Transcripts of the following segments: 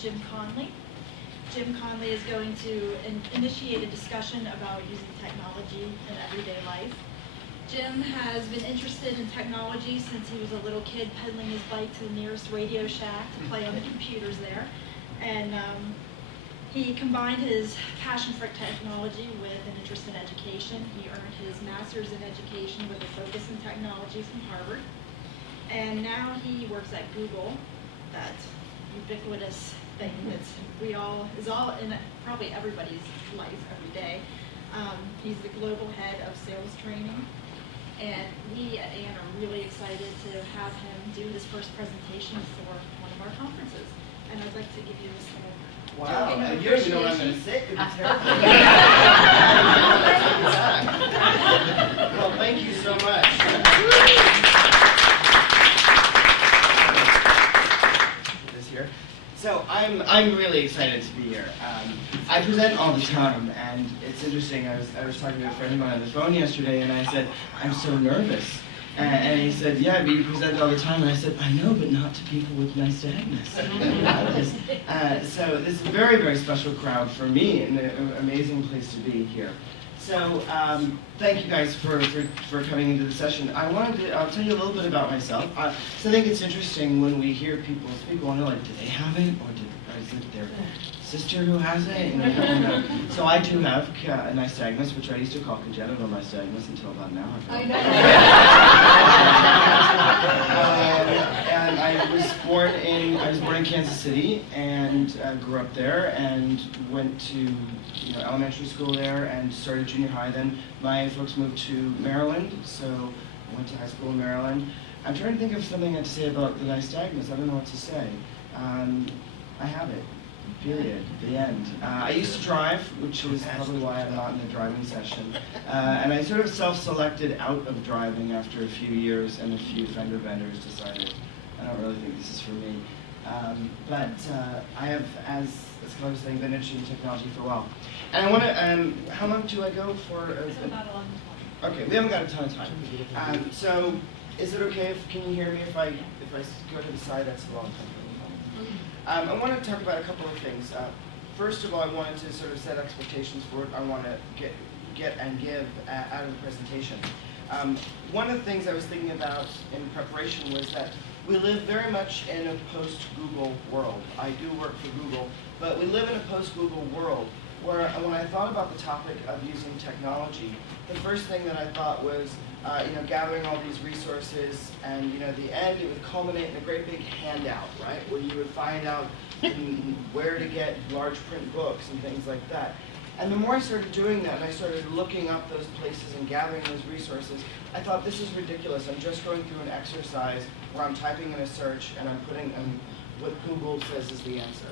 Jim Conley. Jim Conley is going to initiate a discussion about using technology in everyday life. Jim has been interested in technology since he was a little kid pedaling his bike to the nearest Radio Shack to play on the computers there. And he combined his passion for technology with an interest in education. He earned his master's in education with a focus in technology from Harvard. And now he works at Google, that ubiquitous thing that's is all in probably everybody's life every day. He's the global head of sales training. And we at AN are really excited to have him do his first presentation for one of our conferences. And I'd like to give you this little wow, token of you don't even know what I'm going to say. It would be terrible. Well, thank you so much. This here. So I'm really excited to be here. I present all the time, and it's interesting. I was talking to a friend of mine on the phone yesterday, and I said, I'm so nervous. And he said, yeah, but you present all the time. And I said, I know, but not to people with nystagmus. So this is a very, very special crowd for me, and an amazing place to be here. So thank you guys for coming into the session. I'll tell you a little bit about myself. So I think it's interesting when we hear people speak, wonder like, do they have it, or is it their sister who has it? You know, I don't know. So I do have nystagmus, which I used to call congenital nystagmus until about now. I know. And I was born in Kansas City and grew up there and went to elementary school there and started junior high. Then my folks moved to Maryland, so I went to high school in Maryland. I'm trying to think of something I had to say about the nystagmus. I don't know what to say. I have it. Period. The end. I used to drive, which is probably why I'm not in the driving session. And I sort of self-selected out of driving after a few years, and a few fender benders decided, I don't really think this is for me. But I have, as Connelly was saying, been interested in technology for a while. And I want to, how long do I go for? About 11 to 20. Okay, we haven't got a ton of time. So, is it okay can you hear me if I go to the side? That's a long time. I want to talk about a couple of things. First of all, I wanted to sort of set expectations for what I want to get and give out of the presentation. One of the things I was thinking about in preparation was that we live very much in a post-Google world. I do work for Google, but we live in a post-Google world where when I thought about the topic of using technology, the first thing that I thought was gathering all these resources, and the end, it would culminate in a great big handout, right, where you would find out where to get large print books and things like that. And the more I started doing that, and I started looking up those places and gathering those resources, I thought, this is ridiculous. I'm just going through an exercise where I'm typing in a search and I'm putting in what Google says is the answer.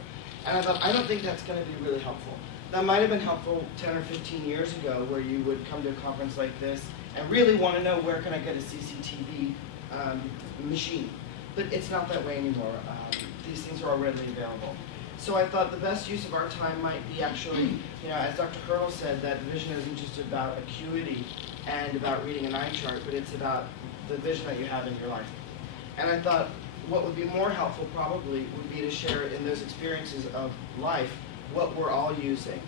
And I thought, I don't think that's going to be really helpful. That might have been helpful 10 or 15 years ago, where you would come to a conference like this and really want to know, where can I get a CCTV machine? But it's not that way anymore. These things are already available. So I thought the best use of our time might be actually, as Dr. Hurdle said, that vision isn't just about acuity and about reading an eye chart, but it's about the vision that you have in your life. And I thought what would be more helpful probably would be to share in those experiences of life what we're all using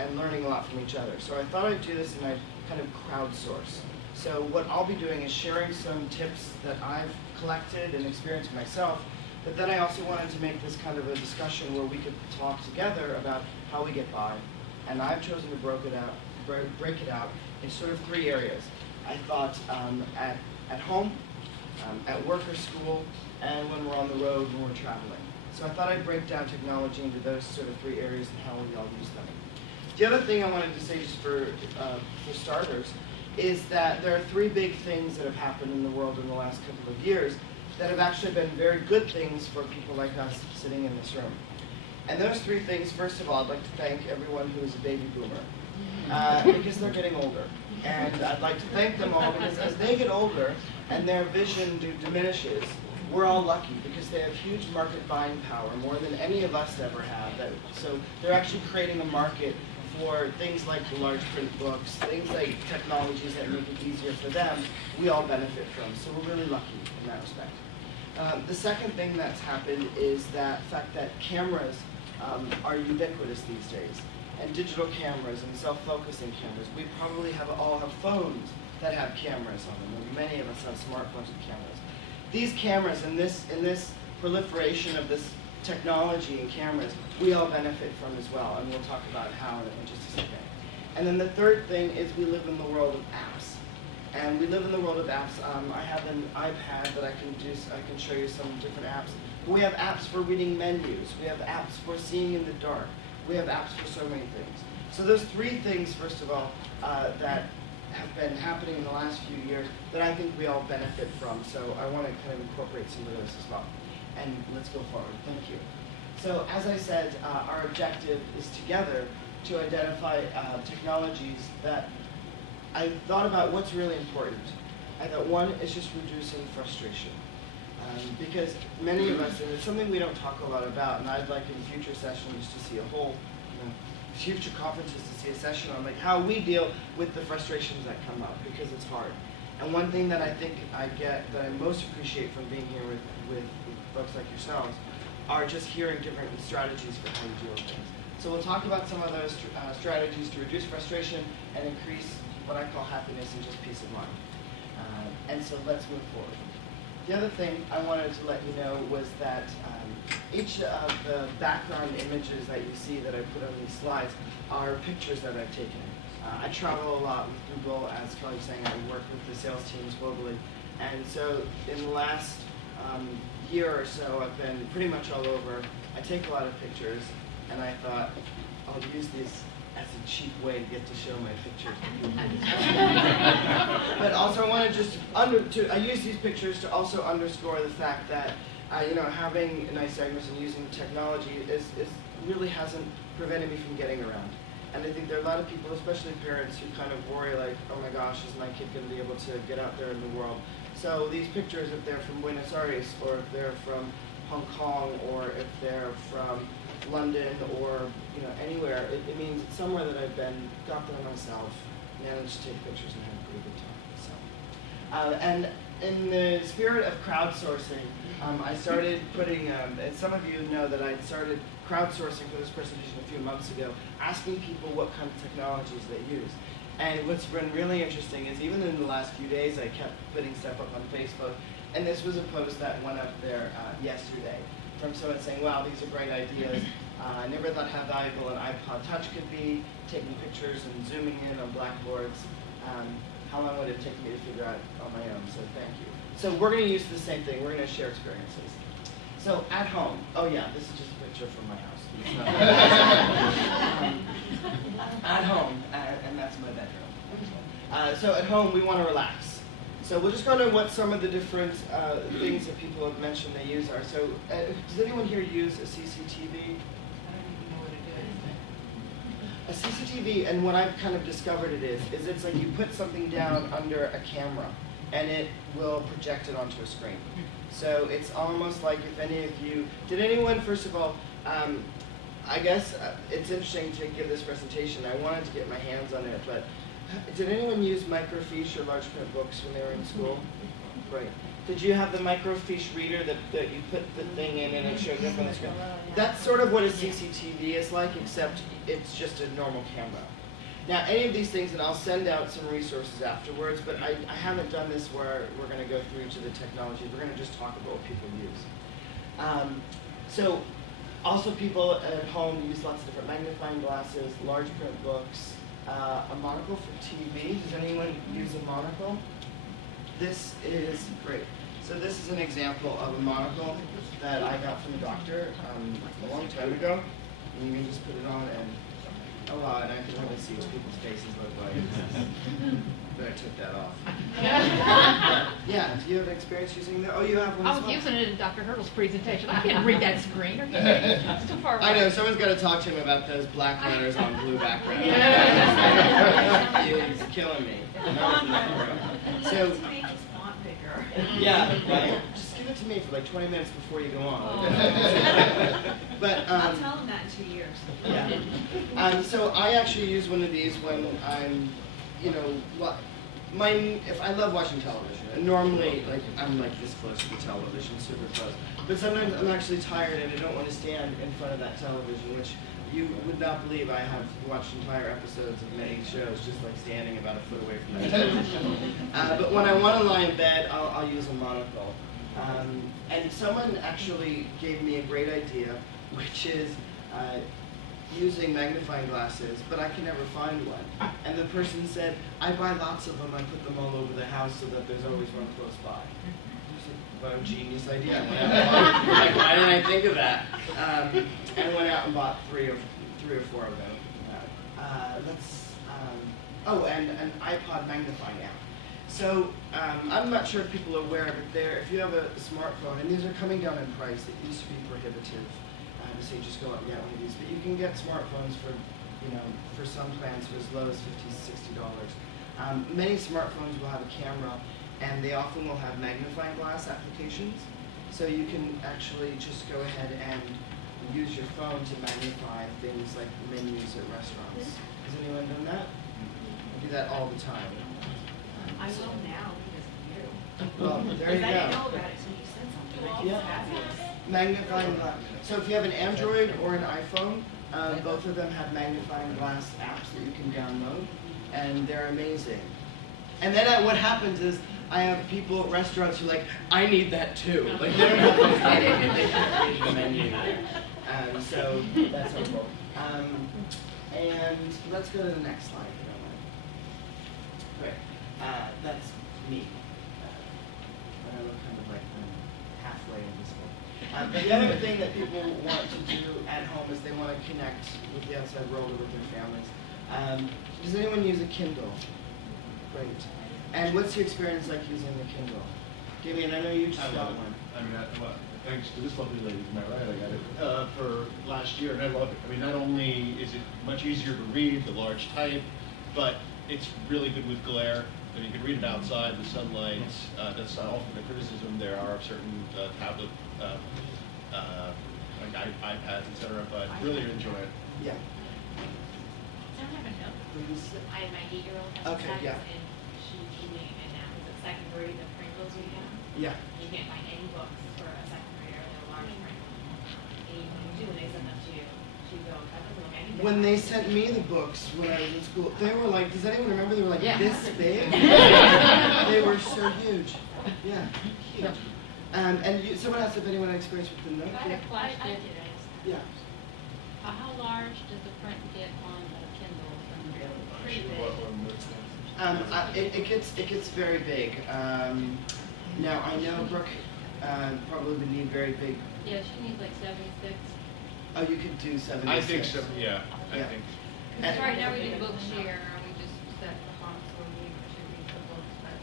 and learning a lot from each other. So I thought I'd do this and I'd kind of crowdsource. So what I'll be doing is sharing some tips that I've collected and experienced myself, but then I also wanted to make this kind of a discussion where we could talk together about how we get by. And I've chosen to break it out in sort of 3 areas. I thought at home, at work or school, and when we're on the road, when we're traveling. So I thought I'd break down technology into those sort of 3 areas and how we all use them. The other thing I wanted to say, just for starters, is that there are 3 big things that have happened in the world in the last couple of years that have actually been very good things for people like us sitting in this room. And those 3 things, first of all, I'd like to thank everyone who is a baby boomer, because they're getting older. And I'd like to thank them all, because as they get older and their vision diminishes, we're all lucky because they have huge market buying power, more than any of us ever have. So they're actually creating a market for things like the large print books, things like technologies that make it easier for them, we all benefit from. So we're really lucky in that respect. The second thing that's happened is that fact that cameras are ubiquitous these days, and digital cameras and self-focusing cameras. We probably all have phones that have cameras on them, and many of us have smartphones with cameras. These cameras and this proliferation of this technology and cameras, we all benefit from as well, and we'll talk about how in just a second. And then the third thing is we live in the world of apps. And we live in the world of apps. I have an iPad that I can show you some different apps. We have apps for reading menus. We have apps for seeing in the dark. We have apps for so many things. So there's three things, first of all, that have been happening in the last few years that I think we all benefit from. So I want to kind of incorporate some of those as well. And let's go forward. Thank you. So as I said, our objective is together to identify technologies that I thought about what's really important. I thought one is just reducing frustration. Because many of us, and it's something we don't talk a lot about, and I'd like in future sessions to see a whole, future conferences to see a session on like how we deal with the frustrations that come up, because it's hard. And one thing that I think I get, that I most appreciate from being here with folks like yourselves, are just hearing different strategies for how you deal with things. So we'll talk about some of those strategies to reduce frustration and increase what I call happiness and just peace of mind. And so let's move forward. The other thing I wanted to let you know was that each of the background images that you see that I put on these slides are pictures that I've taken. I travel a lot with Google, as Kelly was saying, I work with the sales teams globally. And so in the last year or so, I've been pretty much all over. I take a lot of pictures, and I thought, I'll use these as a cheap way to get to show my pictures. But also I want to just, I use these pictures to also underscore the fact that, having nice segments and using technology really hasn't prevented me from getting around. And I think there are a lot of people, especially parents, who kind of worry like, oh my gosh, is my kid going to be able to get out there in the world? So these pictures, if they're from Buenos Aires, or if they're from Hong Kong, or if they're from London, or anywhere, it means somewhere that I've been, got there myself, managed to take pictures and had a pretty good time. So, and in the spirit of crowdsourcing, I started putting, and some of you know that I started crowdsourcing for this presentation a few months ago, asking people what kind of technologies they use. And what's been really interesting is even in the last few days, I kept putting stuff up on Facebook, and this was a post that went up there yesterday from someone saying, wow, these are great ideas. I never thought how valuable an iPod Touch could be, taking pictures and zooming in on blackboards. How long would it take me to figure out on my own? So thank you. So we're going to use the same thing. We're going to share experiences. So at home, oh yeah, this is just a picture from my house. At home, and that's my bedroom. So at home, we want to relax. So we'll just go to what some of the different things that people have mentioned they use are. So does anyone here use a CCTV? A CCTV, and what I've kind of discovered it is it's like you put something down under a camera, and it will project it onto a screen. So it's almost like if any of you, did anyone, first of all, I guess it's interesting to give this presentation. I wanted to get my hands on it, but did anyone use microfiche or large print books when they were in school? Right. Did you have the microfiche reader that you put the thing in and it showed up on the screen? That's sort of what a CCTV is like, except it's just a normal camera. Now, any of these things, and I'll send out some resources afterwards, but I haven't done this where we're going to go through to the technology. We're going to just talk about what people use. So, also people at home use lots of different magnifying glasses, large print books, a monocle for TV. Does anyone use a monocle? This is great. So this is an example of a monocle that I got from the doctor a long time ago. And you can just put it on and, oh wow, and I can really see what people's faces look like. But I took that off. Yeah, do you have experience using that? Oh, you have one as well? I was using it in Dr. Hurdle's presentation. I can't read that screen. Are you kidding? It's too far away. I know, someone's got to talk to him about those black letters on blue background. He's killing me. So, yeah, right. Just give it to me for like 20 minutes before you go on. But I'll tell him that in 2 years. Yeah. So I actually use one of these when I'm, if I love watching television, and normally like I'm like this close to the television, super close. But sometimes I'm actually tired and I don't want to stand in front of that television, which you would not believe I have watched entire episodes of many shows just like standing about a foot away from that television. But when I want to lie in bed, I'll use a monocle. And someone actually gave me a great idea, which is using magnifying glasses, but I can never find one. And the person said, I buy lots of them, I put them all over the house so that there's always one close by. What a genius idea. Like, why didn't I think of that? And went out and bought three or four of them. And an iPod magnifying app. So I'm not sure if people are aware, but if you have a smartphone, and these are coming down in price, it used to be prohibitive to say just go out and get one of these, but you can get smartphones for, for some plans for as low as $50, $60. Many smartphones will have a camera, and they often will have magnifying glass applications. So you can actually just go ahead and use your phone to magnify things like menus at restaurants. Has anyone done that? I do that all the time. I will now because of you. Well, there you I didn't know go. about it, so you said something. Yeah. Magnifying glass. So if you have an Android or an iPhone, both of them have magnifying glass apps that you can download, and they're amazing. And then what happens is I have people at restaurants who are like, I need that too. Like they don't have to find it, they can create the menu. So that's helpful. And let's go to the next slide. If you don't mind. Great. That's me. I look kind of like halfway invisible. But the other thing that people want to do at home is they want to connect with the outside world or with their families. Does anyone use a Kindle? Great. And what's your experience like using the Kindle? Damien, I know you just got one. I mean, thanks to this lovely lady, am I right? I got it for last year, and I love it. I mean, not only is it much easier to read, the large type, but it's really good with glare. I mean, you can read it outside, the sunlight. That's often the criticism there are of certain tablet, like iPads, etc. But really enjoy it. Yeah. I don't have a note. Please. I have my 8-year-old has Okay, sex, yeah. and she's reading it now. It's a second grade, the Pringles we have. Yeah. You can't find any books for a second grader, they're large print. And you do, when they send them to you, she goes, that doesn't look anything. When they sent me the books when I was in school, they were like, does anyone remember? They were like Yeah. this big. They were so huge. Yeah, huge. Someone asked if anyone had experience with the note. I had a I question. did, I just. Yeah. How large does the print get on the Kindle? Pretty big. It gets very big. Now I know Brooke probably would need very big. Yeah, she needs like 76. Oh, you could do 76. I think so. Yeah, I Yeah. think. Because right now we do Bookshare, and we just set the fonts where we should read the books, but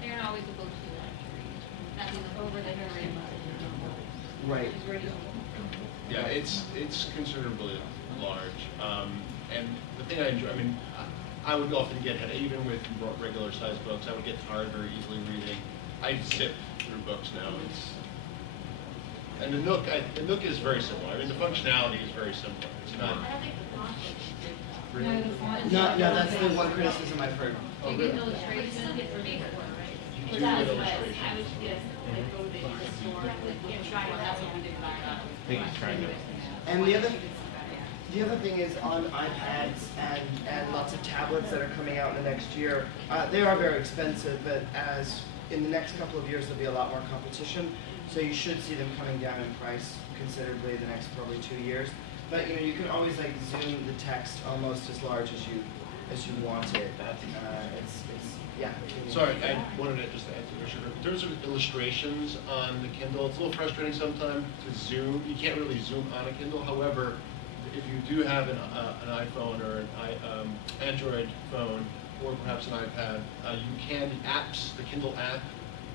they're not always the books you like to read. Nothing over the Harry Right. She's ready. Yeah, it's considerably large. And the thing I enjoy, I mean, I would often get, even with regular sized books, I would get tired very easily reading. I zip through books now. And the Nook is very similar. I mean, the functionality is very similar. It's not. I don't think the font is big. Really? No, that's the one criticism I've heard. Oh, You really? get illustrations for me. You Well, do that get was what, illustrations. I would just, like, go to the store, like, you know, try it, that's what we did buy it. And the other thing is on iPads and lots of tablets that are coming out in the next year, they are very expensive, but as in the next couple of years there'll be a lot more competition, so you should see them coming down in price considerably the next probably 2 years. But you can always like zoom the text almost as large as you want it. Yeah. Sorry, I wanted to just add to Richard. In terms of illustrations on the Kindle, it's a little frustrating sometimes to zoom. You can't really zoom on a Kindle. However, if you do have an iPhone or an Android phone or perhaps an iPad, you can apps, the Kindle app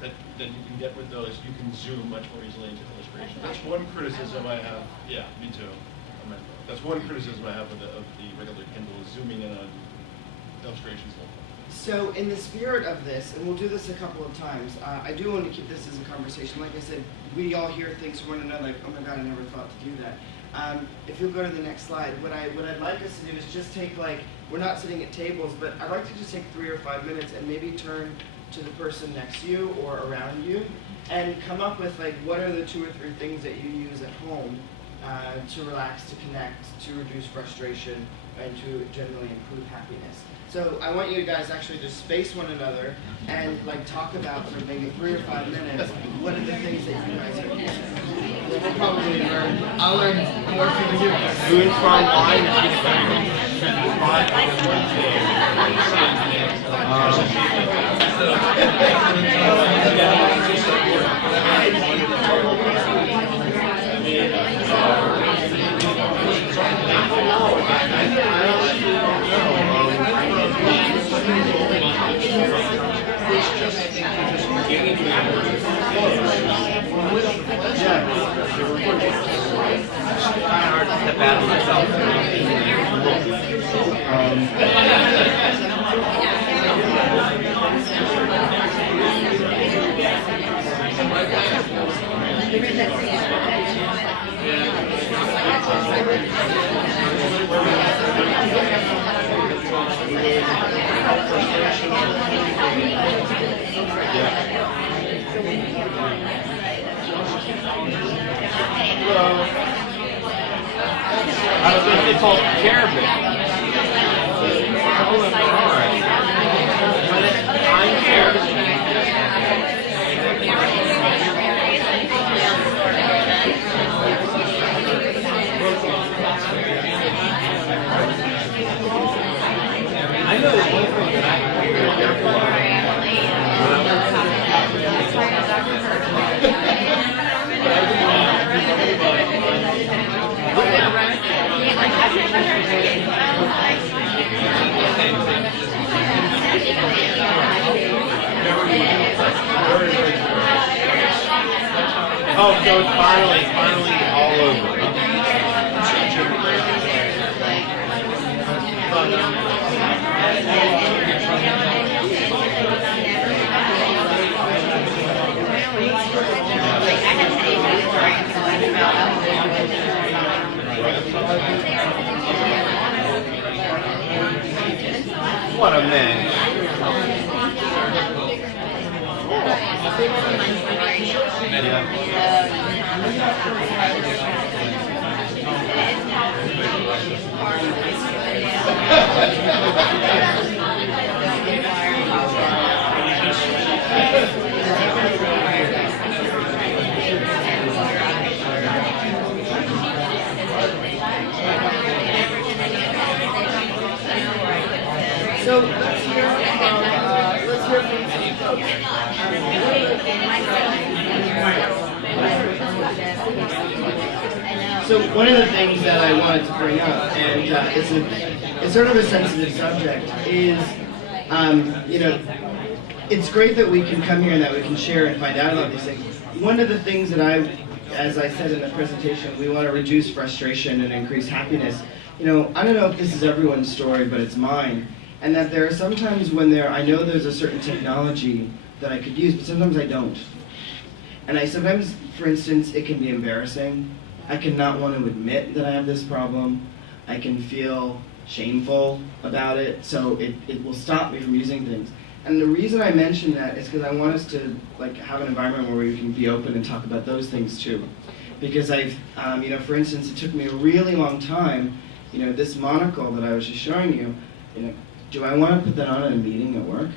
that you can get with those, you can zoom much more easily into illustration. That's one criticism I have. Yeah, me too. That's one criticism I have of the regular Kindle is zooming in on illustrations. So in the spirit of this, and we'll do this a couple of times, I do want to keep this as a conversation. Like I said, we all hear things from one another like, oh my God, I never thought to do that. If you'll go to the next slide, what I'd like us to do is just take we're not sitting at tables, but I'd like to just take 3 or 5 minutes and maybe turn to the person next to you or around you and come up with what are the 2 or 3 things that you use at home to relax, to connect, to reduce frustration, and to generally improve happiness. So I want you guys actually to space one another and talk about for maybe 3 or 5 minutes what are the things that you guys are using. We'll probably learn. I'll learn more from you. Food from wine. I don't think they called carabin. I'm carabin. I know that one thing that I have to be very careful Oh, so it's finally all over. What a man. So let's hear from some folks. So one of the things that I wanted to bring up, and it's sort of a sensitive subject, is it's great that we can come here and that we can share and find out about these things. One of the things that as I said in the presentation, we want to reduce frustration and increase happiness. I don't know if this is everyone's story, but it's mine. And that there are sometimes when I know there's a certain technology that I could use, but sometimes I don't. And sometimes, for instance, it can be embarrassing. I can not want to admit that I have this problem. I can feel shameful about it, so it will stop me from using things. And the reason I mention that is because I want us to have an environment where we can be open and talk about those things too. Because for instance, it took me a really long time, this monocle that I was just showing you, do I want to put that on at a meeting at work?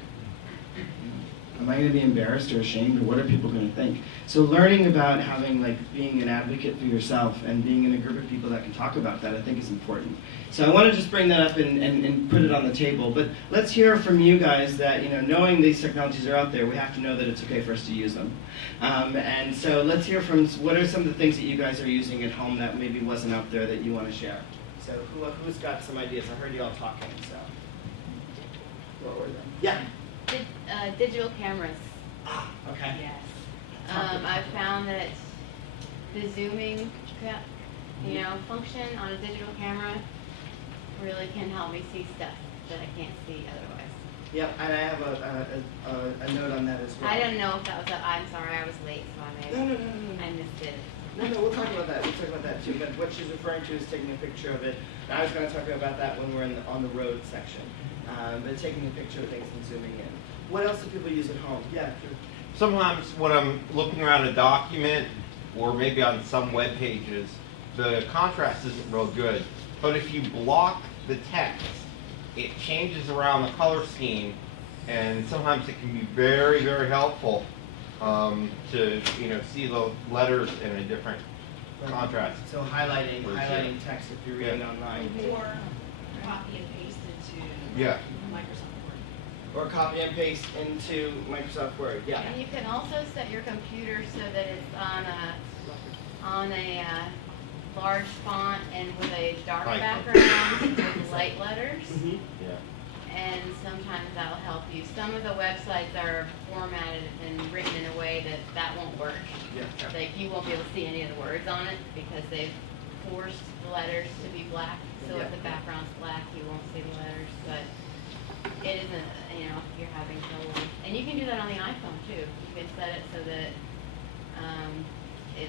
Am I going to be embarrassed or ashamed, or what are people going to think? So learning about being an advocate for yourself and being in a group of people that can talk about that, I think is important. So I want to just bring that up and put it on the table. But let's hear from you guys that, knowing these technologies are out there, we have to know that it's okay for us to use them. And so let's hear from, what are some of the things that you guys are using at home that maybe wasn't out there that you want to share? So who's got some ideas? I heard you all talking, so. What were them? Yeah. Digital cameras. Okay. Yes. I've found that the zooming, function on a digital camera really can help me see stuff that I can't see otherwise. Yep, and I have a note on that as well. I don't know if that was I'm sorry, I was late, so I No. I missed it. No, we'll talk about that. We'll talk about that too. But what she's referring to is taking a picture of it. And I was going to talk about that when we're on the road section. But taking a picture of things and zooming in. What else do people use at home? Yeah, sure. Sometimes when I'm looking around a document, or maybe on some web pages, the contrast isn't real good. But if you block the text, it changes around the color scheme, and sometimes it can be very, very helpful to see the letters in a different contrast. So highlighting text if you're reading online. Or copy and paste into Yeah. Microsoft Word. Or copy and paste into Microsoft Word. Yeah. And you can also set your computer so that it's on a large font and with a dark Right. background with light letters. Mm-hmm. Yeah. And sometimes that'll help you. Some of the websites are formatted and written in a way that won't work. Yeah. Like you won't be able to see any of the words on it because they've forced the letters to be black. So Yeah. if the background's black, you won't see the letters. But it isn't, if you're having trouble. And you can do that on the iPhone too. You can set it so that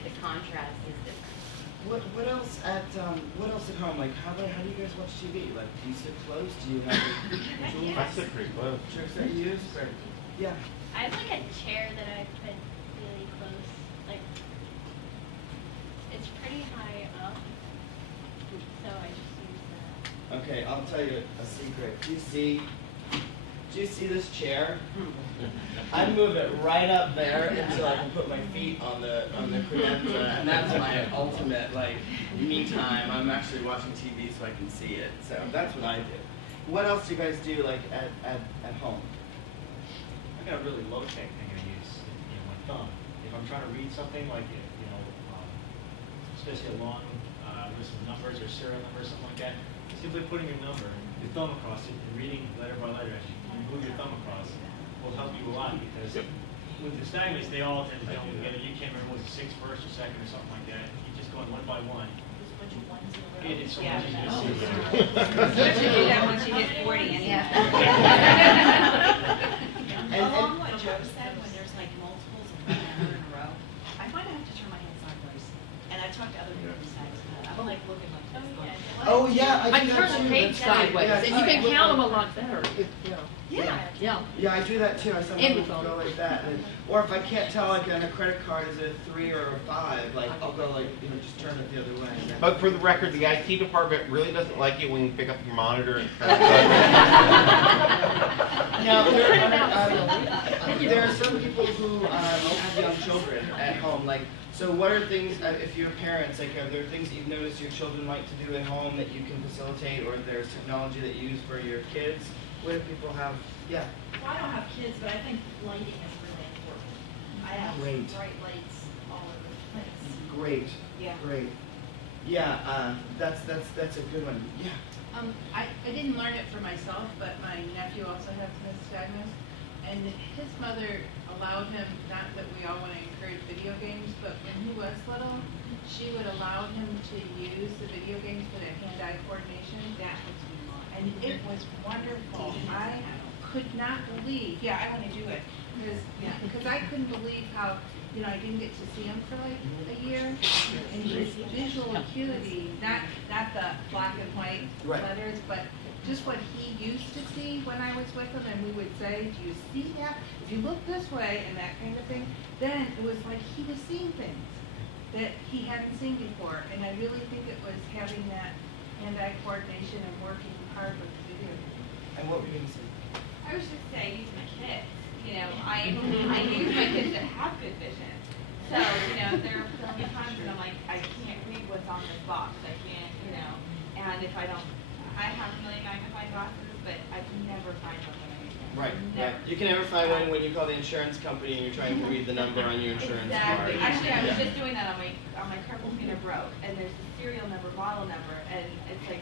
the contrast is different. What else at home? Like how do you guys watch TV? Like do you sit close? Do you have visual? I sit pretty close. Tricks that you use? Yeah. I have like a chair that I put really close. Like it's pretty high up, so I just use that. Okay, I'll tell you a secret. Do you see this chair? I move it right up there until I can put my feet on the credenza, and that's my ultimate me time. I'm actually watching TV so I can see it. So that's what I do. What else do you guys do at home? I got a really low tech thing I use, my thumb. If I'm trying to read something especially a long list of numbers or serial numbers, something like that, simply putting your number, your thumb across it, and reading letter by letter as you move your thumb across will help you a lot because with the stagnates, they all tend to jump together. You can't remember was it 6 first or second or something like that. You just going one by one. It's so much easier to see. Especially do that once you hit 40 anyway. Along what Joe said, when there's like multiples of one number in a row, I find I have to turn my hand sideways. And I've talked to other people besides that. I'm like looking like this. Oh yeah, I do that turn the too. page That's right. sideways, Yeah, and you can count them a lot better. Yeah. Yeah, I do that too. I And sometimes the phone. go like that, or if I can't tell, on a credit card, is it a 3 or a 5? I'll go just turn it the other way. But for the record, the IT department really doesn't like it when you pick up your monitor and Now, there are some people who have young children at home. So what are things, if you're parents, are there things that you've noticed your children like to do at home that you can facilitate, or there's technology that you use for your kids? What do people have? Yeah. Well, I don't have kids, but I think lighting is really important. I have Great. bright lights all over the place. Great. Yeah. Great. Yeah, that's a good one. Yeah. I didn't learn it for myself, but my nephew also has nystagmus, and his mother allowed him, not that we all want to encourage video games, but when he was little, she would allow him to use the video games for the hand-eye coordination. And it was wonderful. I could not believe, I want to do it, because I couldn't believe how, I didn't get to see him for like a year, and his visual acuity, not the black and white Right. letters, but just what he used to see when I was with him, and we would say, do you see that? If you look this way, and that kind of thing, then it was like he was seeing things that he hadn't seen before, and I really think it was having that hand-eye coordination and working hard with the video. And what were you going to say? I was just saying, use my kids. I use my kids that have good vision. So, there will be times when I'm like, I can't read what's on this box. I can't, and if I don't, I have really magnifying glasses, but I can never find one when I need them. Right. Never. You can never find one when you call the insurance company and you're trying to read the number on your insurance Exactly. card. Actually, I was Yeah. just doing that on my purple Fina broke, and there's the serial number, model number, and it's like,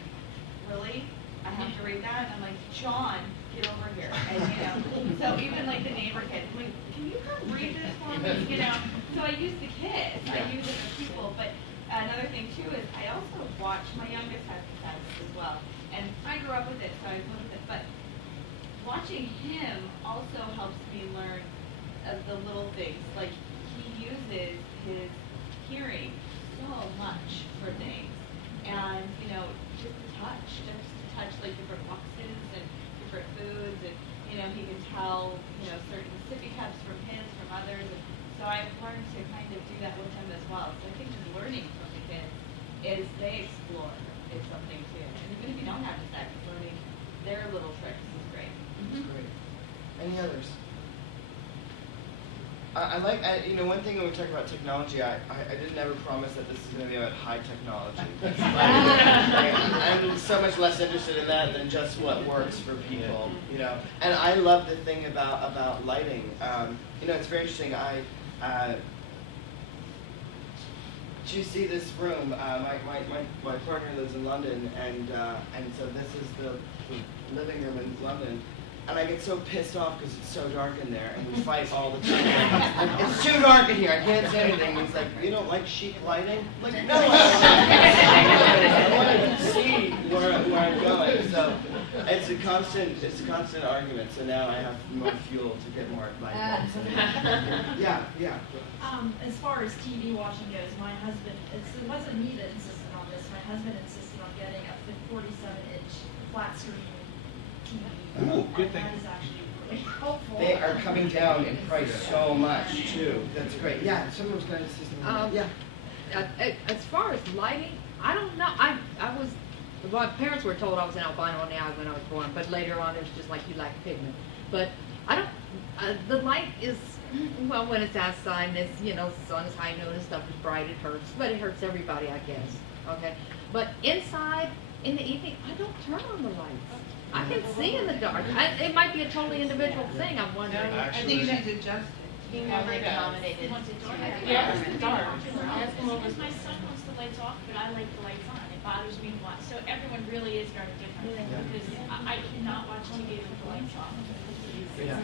really? I have to read that? And I'm like, John, get over here. And so even like the neighbor kids, I'm like, can you come read this for me? So I use the kids, I use it with people. But another thing too is I also watch, my youngest has this as well, and I grew up with it, so I live with it. But watching him also helps me learn of the little things. Like he uses his hearing so much for things. And, you know, just to touch like different boxes and different foods, and, you know, he can tell, you know, certain sippy cups from his, from others. And so I've learned to kind of do that with him as well. So I think just learning from the kids is they explore is something too. And even if you don't have to sex, learning their little tricks is great. That's great. Any others? You know, one thing when we talk about technology, I didn't ever promise that this is going to be about high technology. I'm so much less interested in that than just what works for people, you know. And I love the thing about lighting. You know, it's very interesting. Do you see this room? My partner lives in London, and so this is the living room in London. And I get so pissed off because it's so dark in there, and we fight all the time. It's too dark in here, I can't see anything. And he's like, you don't like chic lighting? I'm like, no, I want to see where I'm going. So it's a constant argument. So now I have more fuel to get more light bulbs. Yeah. As far as TV watching goes, my husband, it wasn't me that insisted on this. My husband insisted on getting a 47-inch flat screen TV. Ooh, good thing. That is actually really helpful. They are coming down in price so much too. That's great. Yeah, someone was going to say something. Yeah. As far as lighting, I don't know. My parents were told I was an albino now when I was born, but later on it was just like you like pigment. But I don't, the light is, well, when it's outside and it's, you know, sun is high noon and stuff is bright, it hurts, but it hurts everybody, I guess, okay? But inside, in the evening, I don't turn on the lights. I can see in the dark. It might be a totally individual thing, I'm wondering. I think she's adjusted. Being more accommodated. Wants it dark. Yeah, it's dark. Because my son wants the lights off, but I like the lights on. It bothers me a lot. So everyone really is very different. Because I cannot watch TV with the lights off. Yeah.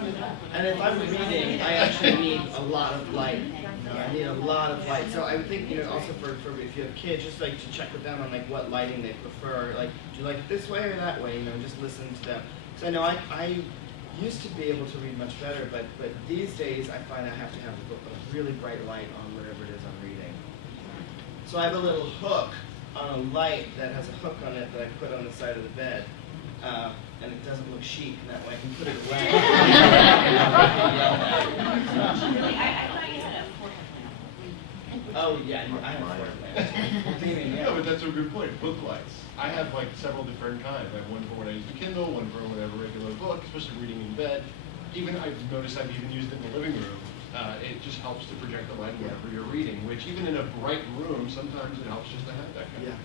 And if I'm reading, I actually need a lot of light. You know, I need a lot of light. So I would think, you know, also for if you have kids, just like to check with them on like what lighting they prefer. Like, do you like it this way or that way? You know, just listen to them. So I know I used to be able to read much better, but these days I find I have to have a really bright light on whatever it is I'm reading. So I have a little hook on a light that has a hook on it that I put on the side of the bed. And it doesn't look chic, and that way I can put it away. Really, I thought you had a forehead lamp. Oh, yeah, I have a forehead lamp. What do you mean, No, but that's a good point. Book lights. I have like several different kinds. I have one for when I use the Kindle, one for when I have a regular book, especially reading in bed. Even I've noticed I've even used it in the living room. It just helps to project the light whenever you're reading, which even in a bright room, sometimes it helps just to have that kind of.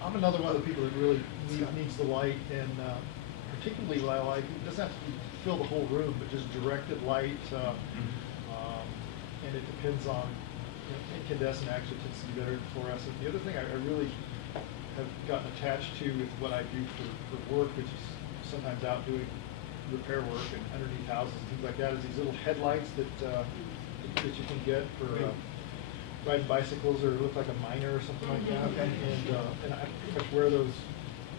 I'm another one of the people that really needs the light, and particularly what I like, it doesn't have to fill the whole room, but just directed light, and it depends on, you know, incandescent actually tends to be better than fluorescent. The other thing I really have gotten attached to with what I do for work, which is sometimes out doing repair work and underneath houses and things like that, is these little headlights that you can get for riding bicycles or look like a miner or something like that. And I pretty much wear those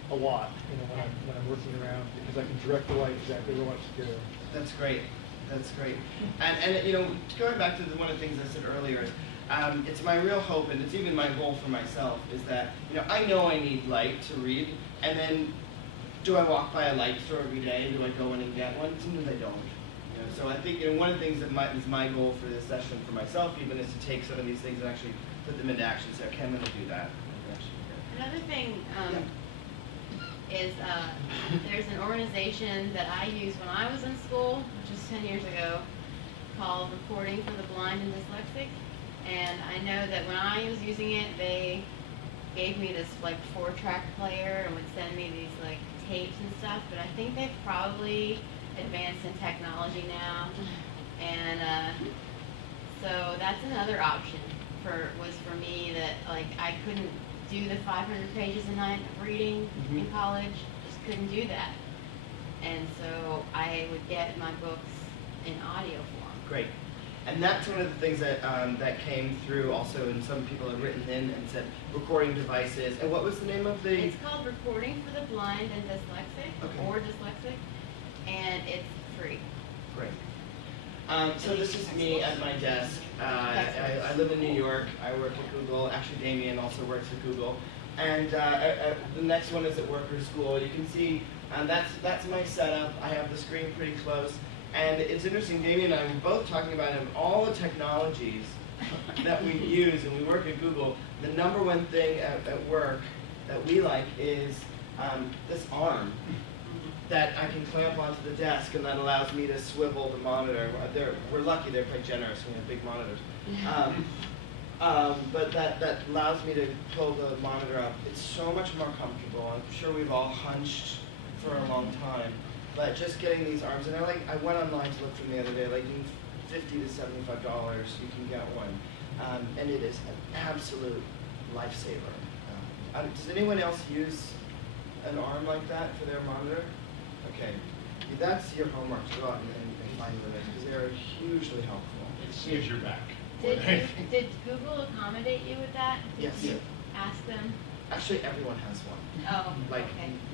a lot, you know, when I'm working around, because I can direct the light exactly where I want it to go. That's great. That's great. And you know, going back to one of the things I said earlier, it's my real hope, and it's even my goal for myself, is that, you know I need light to read, and then do I walk by a light store every day? Do I go in and get one? Sometimes I don't. So I think, you know, one of the things that is my goal for this session for myself even is to take some of these things and actually put them into action. So okay, I'm going to do that. Another thing is there's an organization that I used when I was in school, which was 10 years ago, called Reporting for the Blind and Dyslexic. And I know that when I was using it, they gave me this like 4-track player and would send me these like tapes and stuff. But I think they've probably advanced in technology now, and so that's another option for me that like I couldn't do the 500 pages a night of reading in college, just couldn't do that, and so I would get my books in audio form. Great. And that's one of the things that that came through also, and some people have written in and said recording devices. And what was the name of the? It's called Reporting for the Blind and Dyslexic, or Dyslexic, and it's free. Great. So this is me at my desk. I live in New York. I work at Google. Actually, Damien also works at Google. And the next one is at Worker School. You can see that's my setup. I have the screen pretty close. And it's interesting, Damien and I were both talking about all the technologies that we use, and we work at Google. The number one thing at work that we like is this arm that I can clamp onto the desk, and that allows me to swivel the monitor. We're lucky, they're quite generous, we have big monitors. But that allows me to pull the monitor up. It's so much more comfortable. I'm sure we've all hunched for a long time, but just getting these arms, and I went online to look for them the other day, like $50 to $75, you can get one. And it is an absolute lifesaver. Does anyone else use an arm like that for their monitor? Okay, that's your homework to go out and find them, because they are hugely helpful. It saves your back. Did Google accommodate you with that? Did Yes. you ask them? Actually, everyone has one. Oh, Like,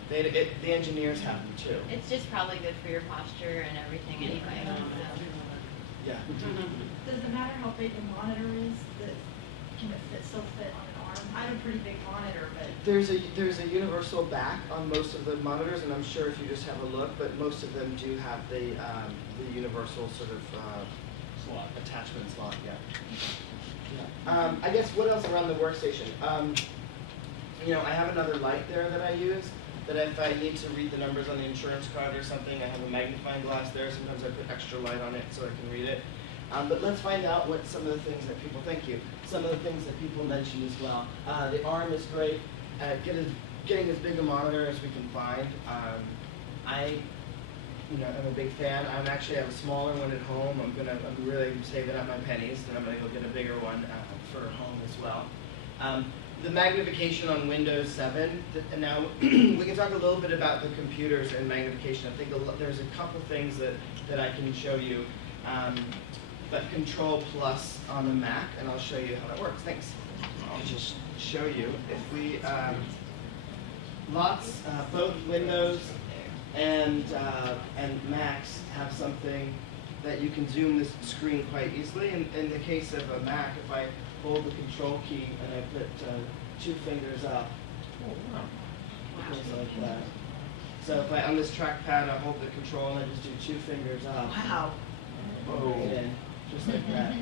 okay. the engineers have them too. It's just probably good for your posture and everything anyway. Yeah. Does it matter how big the monitor is? Can it still fit on an arm? I have a pretty big monitor, but There's a universal back on most of the monitors, and I'm sure if you just have a look, but most of them do have the universal sort of Slot. attachment slot. Yeah. I guess what else around the workstation? I have another light there that I use. That if I need to read the numbers on the insurance card or something, I have a magnifying glass there. Sometimes I put extra light on it so I can read it. But let's find out what some of the things that people, some of the things that people mention as well. The arm is great. Getting as big a monitor as we can find. I'm a big fan. I have a smaller one at home. I'm really saving up my pennies, and I'm gonna go get a bigger one for home as well. The magnification on Windows 7, and now we can talk a little bit about the computers and magnification. I think there's a couple things that I can show you. But Control Plus on the Mac, and I'll show you how that works. Thanks. I'll just show you. If we, both Windows and Macs have something that you can zoom this screen quite easily. In the case of a Mac, if I hold the Control key and I put 2 fingers up, it goes like that. So if on this trackpad, I hold the Control and I just do 2 fingers up. wow. Bring it in, just like that.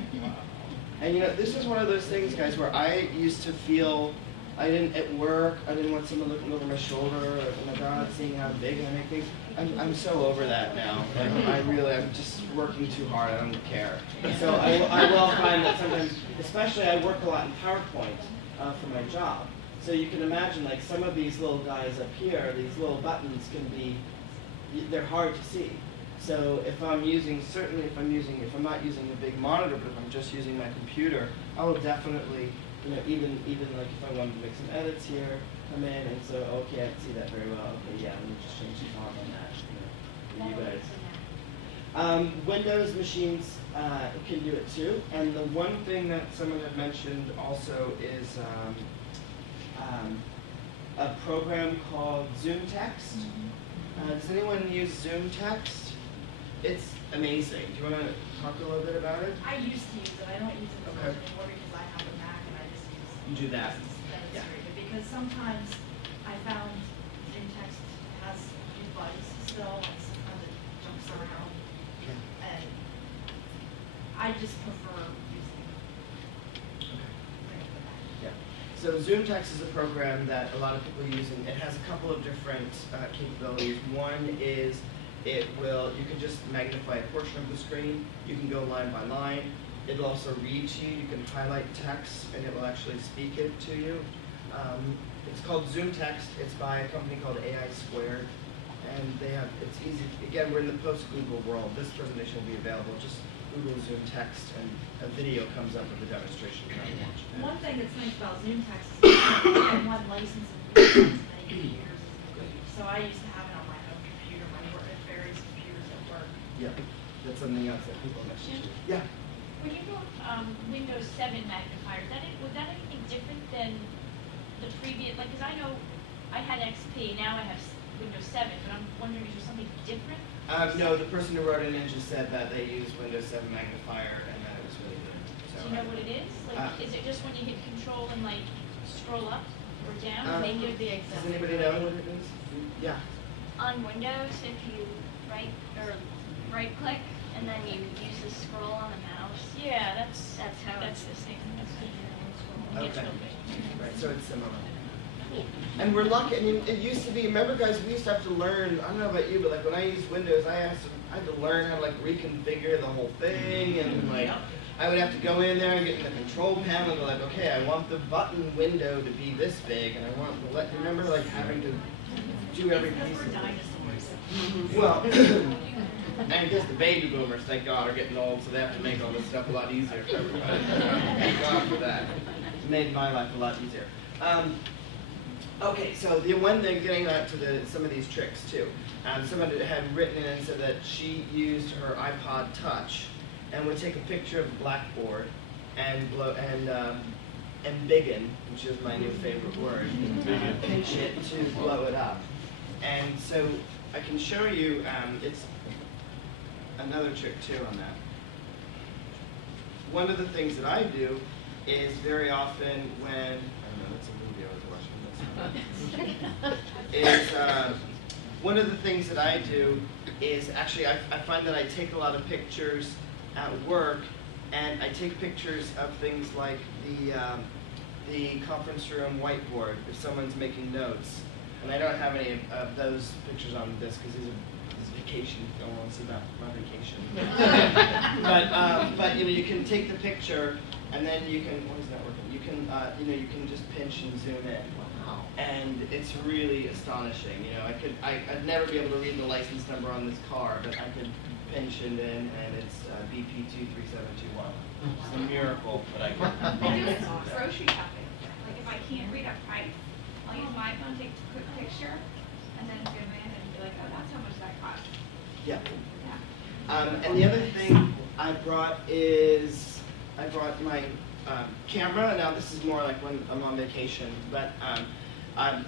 And this is one of those things, guys, where I used to feel at work, I didn't want someone looking over my shoulder, or, oh my God, seeing how big I make things. I'm so over that now. I'm just working too hard, I don't care. So I will find that sometimes, especially I work a lot in PowerPoint for my job. So you can imagine, like, some of these little guys up here, these little buttons they're hard to see. So if I'm not using a big monitor, but if I'm just using my computer, I will definitely, even like if I wanted to make some edits here, come in and so, okay, I can see that very well. Okay, yeah, let me just change the font on that, for you guys. Windows machines can do it too. And the one thing that someone had mentioned also is a program called Zoomtext. Does anyone use Zoomtext? It's amazing. Do you want to talk a little bit about it? I used to use it. I don't use it as Okay. much anymore because I have a Mac and I just use You do that. Yeah. demonstrated. Because sometimes I found Zoomtext has a few bugs still, and sometimes it jumps around. And I just prefer using Yeah. So Zoomtext is a program that a lot of people use, and it has a couple of different capabilities. One is you can just magnify a portion of the screen. You can go line by line. It'll also read to you. You can highlight text, and it will actually speak it to you. It's called Zoomtext. It's by a company called AI Squared, and it's easy. Again, we're in the post-Google world. This presentation will be available. Just Google Zoomtext, and a video comes up with the demonstration you're going to watch. One thing that's nice about Zoomtext is you can one license and use it as many computers as you need. So I used to have it on my own computer when I worked at various computers at work. Yeah, that's something else that people mention too. Yeah. When you wrote Windows 7 magnifier, was that anything different than the previous, like, because I know I had XP, now I have Windows 7, but I'm wondering, is there something different? No, the person who wrote it in just said that they used Windows 7 Magnifier and that it was really good. Do you know what it is? Like, is it just when you hit control and like scroll up or down? They give the Does example. anybody know what it is? Yeah. On Windows, if you right click and then you use the scroll on the mouse. Yeah, that's how the same. That's the scroll. It gets Okay. real big. Right, so it's similar. And we're lucky. I mean, it used to be. Remember, guys, we used to have to learn. I don't know about you, but like when I used Windows, I had to learn how to like reconfigure the whole thing, and like I would have to go in there and get in the control panel and be like, okay, I want the button window to be this big, and I want the remember like having to do every piece of it. Well, and because the baby boomers, thank God, are getting old, so they have to make all this stuff a lot easier for everybody. Thank God for that. It's made my life a lot easier. Okay, so the one thing, getting back to some of these tricks too. Somebody had written in and said that she used her iPod Touch and would take a picture of the blackboard and embiggen, which is my new favorite word, pinch it to blow it up. And so I can show you, it's another trick too on that. One of the things that I do is very often when, I don't know, that's a movie I was watching, that's not is one of the things that I do is actually I find that I take a lot of pictures at work, and I take pictures of things like the conference room whiteboard if someone's making notes. And I don't have any of those pictures on this because these are vacation. I don't want to see about my vacation. But you know, you can take the picture and then you can. What is that working? You can you can just pinch and zoom in. Wow. And it's really astonishing. You know, I'd never be able to read the license number on this car, but I could pinch it in, and it's BP23721. It's a miracle, but I can. I do it grocery shopping. Like if I can't read a price, I'll use my phone, take a quick picture, and then zoom in and be like, oh, that's how much that costs. Yeah. Yeah. And the other thing I brought my camera. Now this is more like when I'm on vacation, but I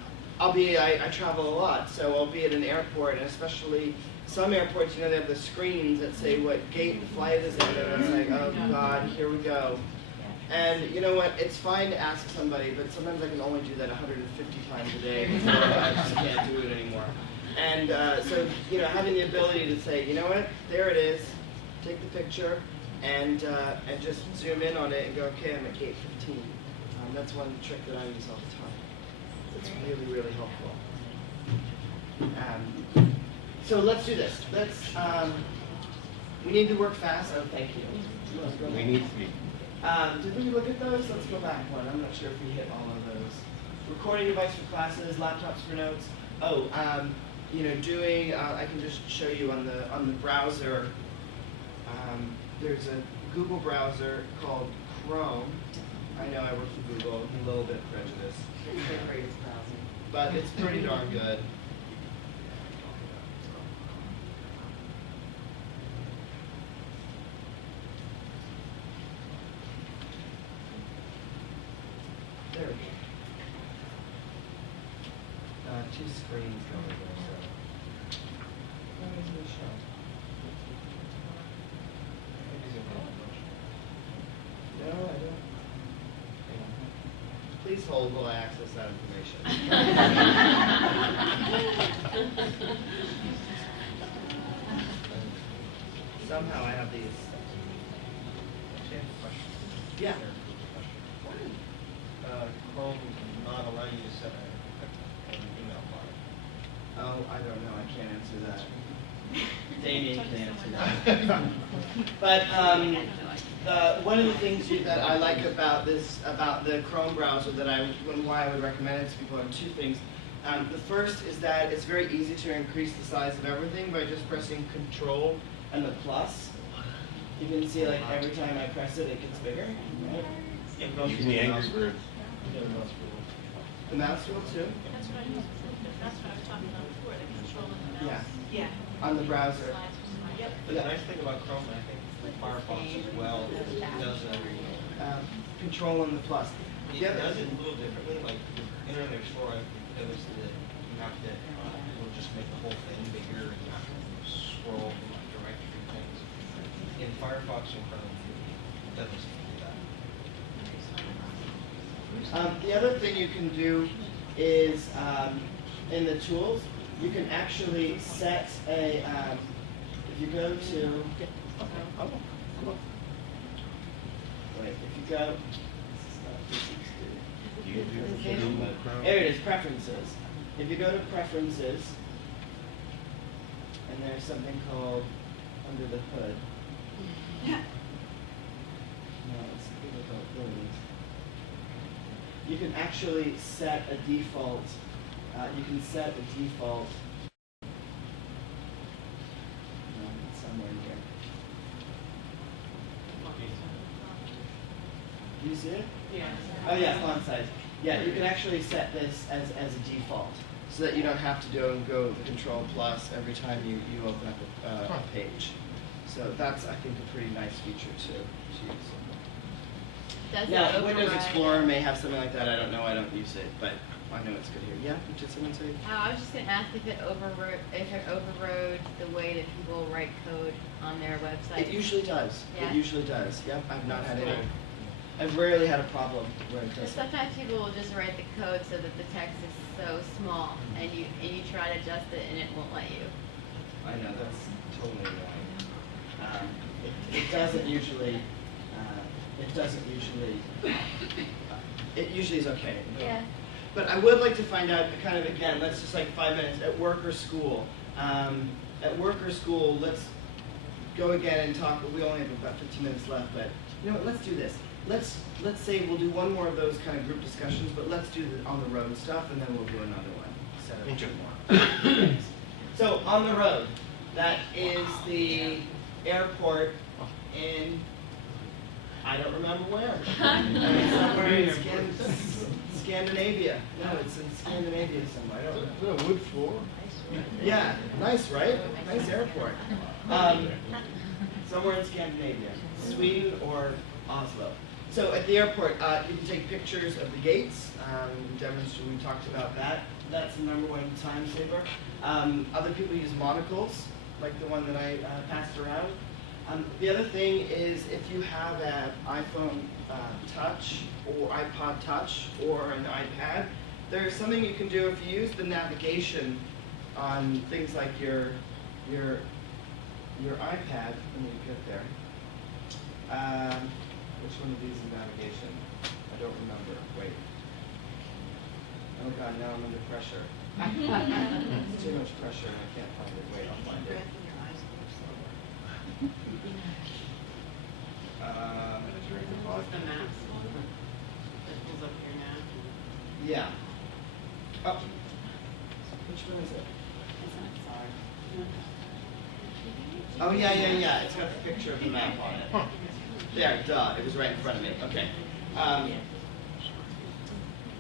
travel a lot, so I'll be at an airport, and especially some airports, you know, they have the screens that say what gate the flight is in, and it's like, oh God, here we go. And you know what, it's fine to ask somebody, but sometimes I can only do that 150 times a day before I just can't do it anymore. And so, you know, having the ability to say, you know what, there it is, take the picture, and just zoom in on it and go, okay, I'm at gate 15. That's one trick that I use all the time. It's really, really helpful. So let's do this. We need to work fast. Oh, thank you. We need to be. Did we look at those? Let's go back one. I'm not sure if we hit all of those. Recording device for classes, laptops for notes. Oh, you know, doing. I can just show you on the browser. There's a Google browser called Chrome. I know I work for Google. I'm a little bit prejudiced. It's the greatest browser, but it's pretty darn good. There we go. Two screens going there, so. Why doesn't it show? No, I don't. Please hold while I access that information. Somehow I have these. Yeah. Chrome does not allow you to set an email file. Oh, I don't know. I can't answer that. Damien can answer that. But one of the things that I like about the Chrome browser why I would recommend it to people are two things. The first is that it's very easy to increase the size of everything by just pressing Control and the plus. You can see like every time I press it, it gets bigger. Right? Using the angry bird. The mouse wheel too? That's what I was talking about before, the control of the mouse. Yeah. Yeah. On the browser. Yep. But the nice thing about Chrome, I think, Firefox as well, does Control and the plus. it does it a little differently. Like with Internet Explorer, I noticed that you have to it'll just Firefox or Chrome, it doesn't seem to do that. The other thing you can do is in the tools, you can actually set a, if you go to, wait, if you go, there it is, preferences. If you go to preferences, and there's something called under the hood. No, it's capabilities. You can actually set a default. You can set a default. No, it's somewhere in here. Do you see it? Yeah. Oh yeah, font size. Yeah, you can actually set this as a default, so that you don't have to go the Control Plus every time you open up a page. So that's, I think, a pretty nice feature to use. Does Now, it Windows override- Explorer may have something like that. I don't know. I don't use it, but I know it's good here. Yeah, what did someone say? I was just gonna ask if it overrode the way that people write code on their website. It usually does. Yeah? It usually does. Yep, I've not had any. Cool. I've rarely had a problem where it Because doesn't. sometimes people will just write the code so that the text is so small, and you try to adjust it and it won't let you. I know, that's totally annoying. It doesn't usually, it usually is okay. Yeah. But I would like to find out, kind of again, let's just like 5 minutes, at work or school. At work or school, let's go again and talk, we only have about 15 minutes left, but you know what, let's do this. Let's say we'll do one more of those kind of group discussions, but let's do the on the road stuff, and then we'll do another one. Instead of two more. So on the road, that is the airport in, I don't remember where. Somewhere in Scandinavia. No, it's in Scandinavia somewhere. I don't know. Is it a wood floor? Yeah, nice, right? Nice airport. Somewhere in Scandinavia, Sweden or Oslo. So at the airport, you can take pictures of the gates. We talked about that. That's the #1 time saver. Other people use monocles, like the one that I passed around. The other thing is if you have an iPhone Touch or iPod Touch or an iPad, there's something you can do if you use the navigation on things like your iPad. Let me get there. Which one of these is navigation? I don't remember. Wait. Oh God, now I'm under pressure. It's too much pressure and I can't find it. Wait, I'll find it. The maps one that pulls up here now. Yeah. Oh. Which one is it? Oh yeah. It's got the picture of the map on it. There, duh. It was right in front of me. Okay.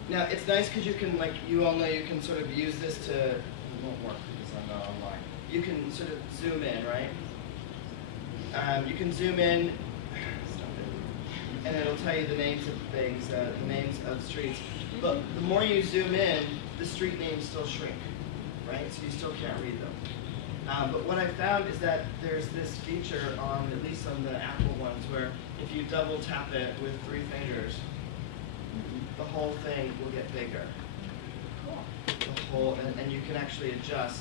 Now it's nice because you can, like, you all know you can sort of use this to. It won't work because I'm not online. You can sort of zoom in, right? You can zoom in, and it'll tell you the names of things, the names of streets. But the more you zoom in, the street names still shrink, right? So you still can't read them. But what I found is that there's this feature on, at least on the Apple ones, where if you double tap it with 3 fingers, the whole thing will get bigger. The whole, and you can actually adjust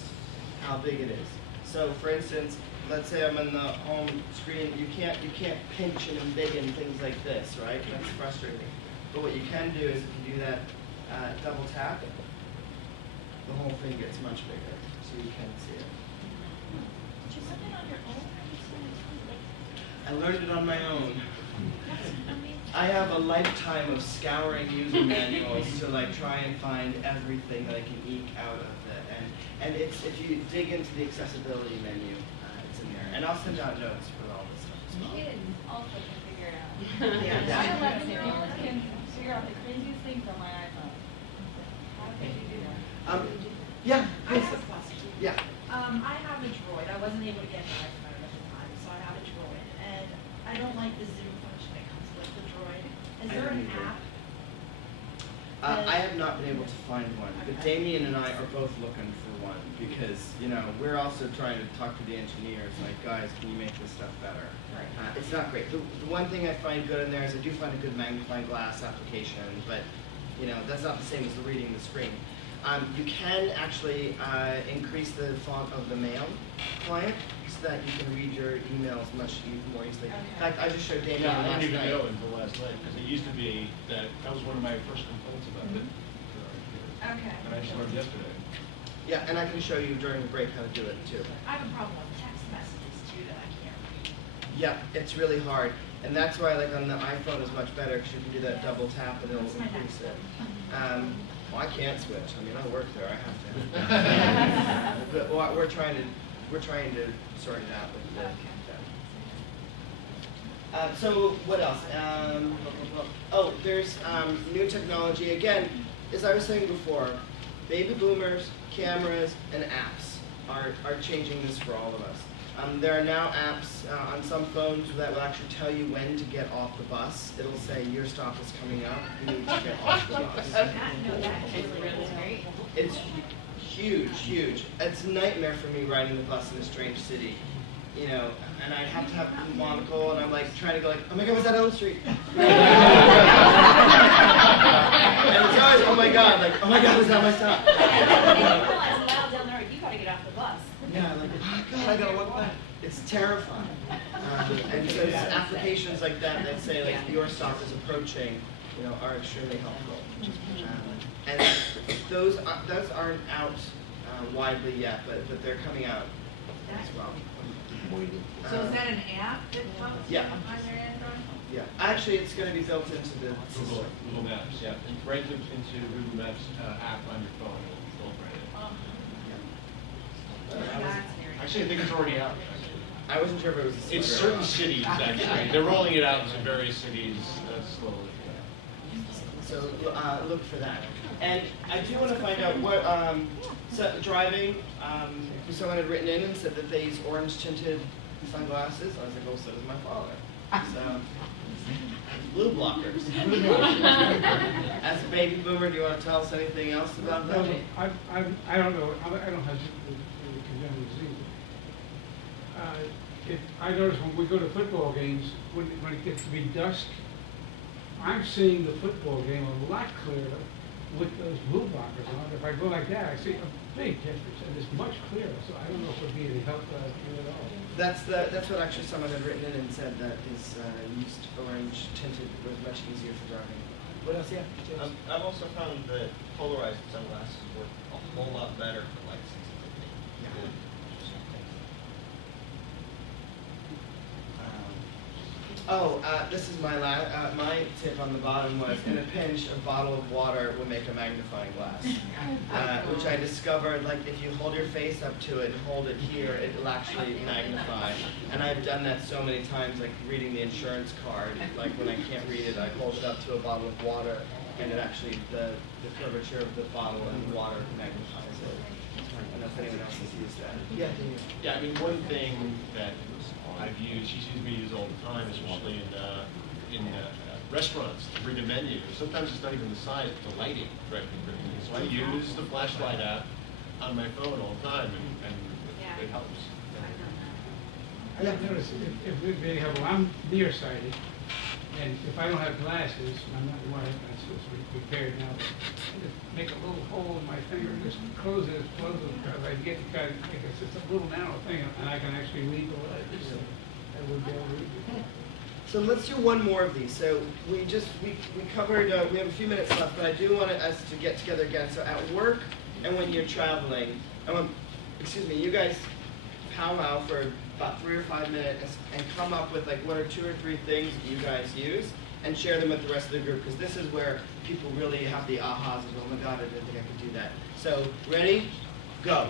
how big it is. So for instance, let's say I'm on the home screen, you can't pinch and embiggen things like this, right? That's frustrating. But what you can do is if you do that double tap, the whole thing gets much bigger, so you can see it. Did you learn it on your own? Or you learned it like, I learned it on my own. that's amazing. I have a lifetime of scouring user manuals to like try and find everything that I can eke out of it. And it's, if you dig into the accessibility menu, it's in there. And I'll send out notes for all this stuff as well. Kids also can figure it out. Yeah. My 11-year-old can figure out the craziest things on my iPhone. How can you do that? Yeah. I have a question. Yeah. I have a Droid. I wasn't able to get an iPhone at the time, so I have a Droid. And I don't like the zoom function that comes with the Droid. Is there an app? I have have not been able to find one, but Damien and I are both looking for one because, you know, we're also trying to talk to the engineers, like, guys, can you make this stuff better? It's not great. The one thing I find good in there is I do find a good magnifying glass application, but, you know, that's not the same as the reading the screen. You can actually increase the font of the mail client so that you can read your emails much more easily. In fact, I just showed Damien Yeah, I last didn't even night. know until last night, because it used to be that was one of my first complaints about it. Okay. And I just learned yesterday. Yeah, and I can show you during the break how to do it too. I have a problem with text messages too that I can't read. Yeah, it's really hard. And that's why, like, on the iPhone is much better because you can do that double tap and it'll That's my increase next it. Well, I can't switch. I mean, I work there. I have to. But we're trying to sort it out with that. So what else? Oh, there's new technology. Again, as I was saying before, baby boomers, cameras, and apps are changing this for all of us. There are now apps on some phones that will actually tell you when to get off the bus. It'll say, your stop is coming up, you need to get off the bus. It's huge, huge. It's a nightmare for me riding the bus in a strange city. You know, and I have to have a monocle, and I'm like trying to go like, oh my God, was that Elm Street? And it's always, oh my God, was that my stop? You realize loud down there, you gotta get off the bus. Yeah, like, oh God, I gotta look back. It's terrifying. And so applications like that say like your stop is approaching, you know, are extremely helpful. And those aren't out widely yet, but they're coming out as well. So is that an app that helps Yeah. on your Android? Yeah, actually, it's going to be built into the system. Google Maps, yeah. And right into Google Maps app on your phone, it'll write it. Actually, I think it's already out. I wasn't sure if it was a It's certain cities, actually. They're rolling it out to various cities slowly. So look for that. And I do want to find out what driving. Someone had written in and said that they use orange tinted sunglasses. I was like, oh, so does my father. So blue blockers. As a baby boomer, do you want to tell us anything else about that? I don't know. I don't have the congenital disease. I notice when we go to football games, when it gets to be dusk, I'm seeing the football game a lot clearer with those blue blockers on. If I go like that, I see a big difference, and it's much clearer. So I don't know if it would be any help to you at all. That's what actually someone had written in and said that is used orange tinted was much easier for driving. What else? Yeah. I've also found that polarized sunglasses work a whole lot better for light sensitivity. Yeah. This is my tip on the bottom was, in a pinch, a bottle of water will make a magnifying glass, which I discovered, like, if you hold your face up to it and hold it here, it will actually magnify. And I've done that so many times, like reading the insurance card, like when I can't read it, I hold it up to a bottle of water, and it actually, the curvature of the bottle and the water magnifies it. I don't know if anyone else has used that. Yeah. Yeah, I mean, one thing that I've used, she sees me use all the time, especially in restaurants to read a menu. Sometimes it's not even the size, but the lighting directly. So I use the flashlight app on my phone all the time, and it helps. I have noticed if they have, well, I'm nearsighted, and if I don't have glasses, I'm not the one that's supposed to be prepared now. I just make a little hole in my finger and just close it, because I get kind of, it's just a little narrow thing, and I can actually read the letters. So I would be able to read it. So let's do one more of these. So we covered, we have a few minutes left, but I do want us to get together again. So at work and when you're traveling, you guys powwow for about 3 or 5 minutes and come up with like 1 or 2 or 3 things that you guys use and share them with the rest of the group, because this is where people really have the ahas of, oh my God, I didn't think I could do that. So ready? Go.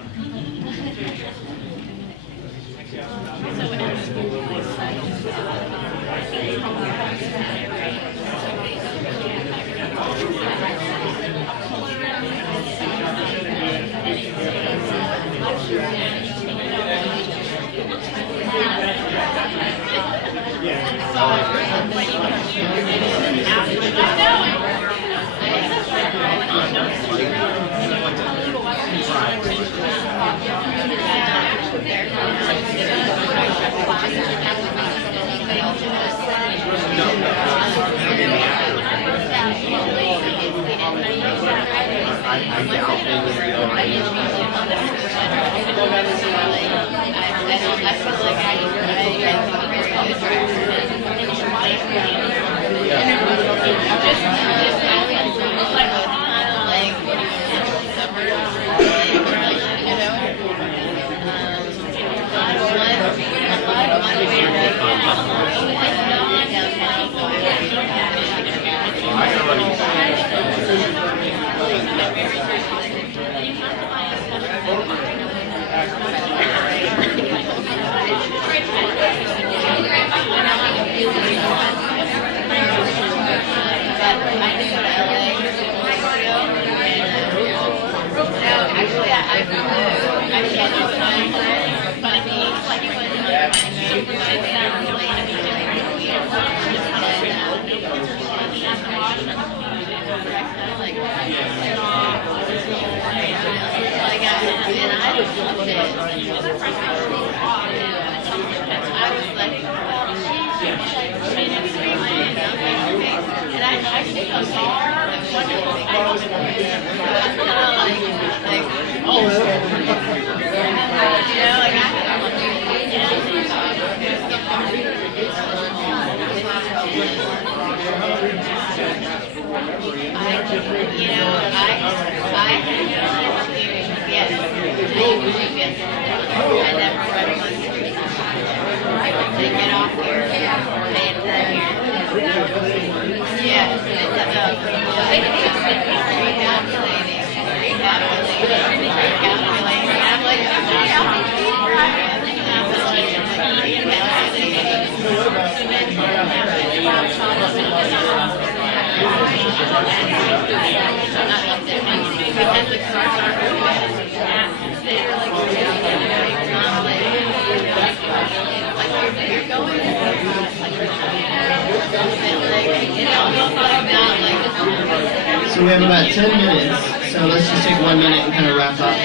So we have about 10 minutes, so let's just take 1 minute and kind of wrap up.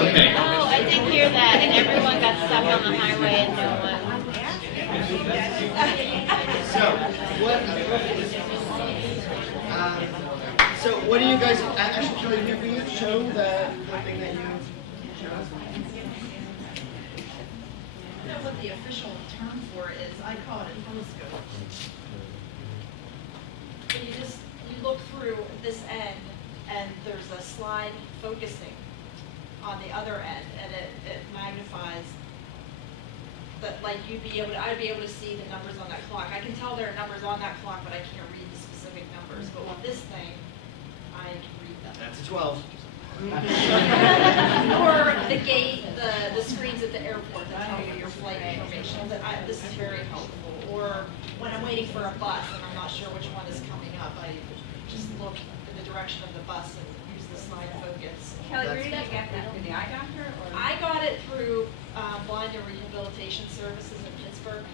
Okay. Oh, I did hear that, and everyone got stuck on the highway in Newland. So what do you guys, actually, Kelly, can you show the thing that you showed us? You know what the official term for it is? I call it a telescope. So you look through this end, and there's a slide focusing on the other end, and it magnifies that, like I'd be able to see the numbers on that clock. I can tell there are numbers on that clock, but I can't read the specific numbers. But with this thing, I can read them. That's a 12. Or the gate, the screens at the airport that tell you your flight information. This is very helpful. Or when I'm waiting for a bus and I'm not sure which one is coming up, I just look in the direction of the bus and use the slide focus. Kelly, where did you get that? Through the eye doctor? Or? I got it through Blind and Rehabilitation Services in Pittsburgh.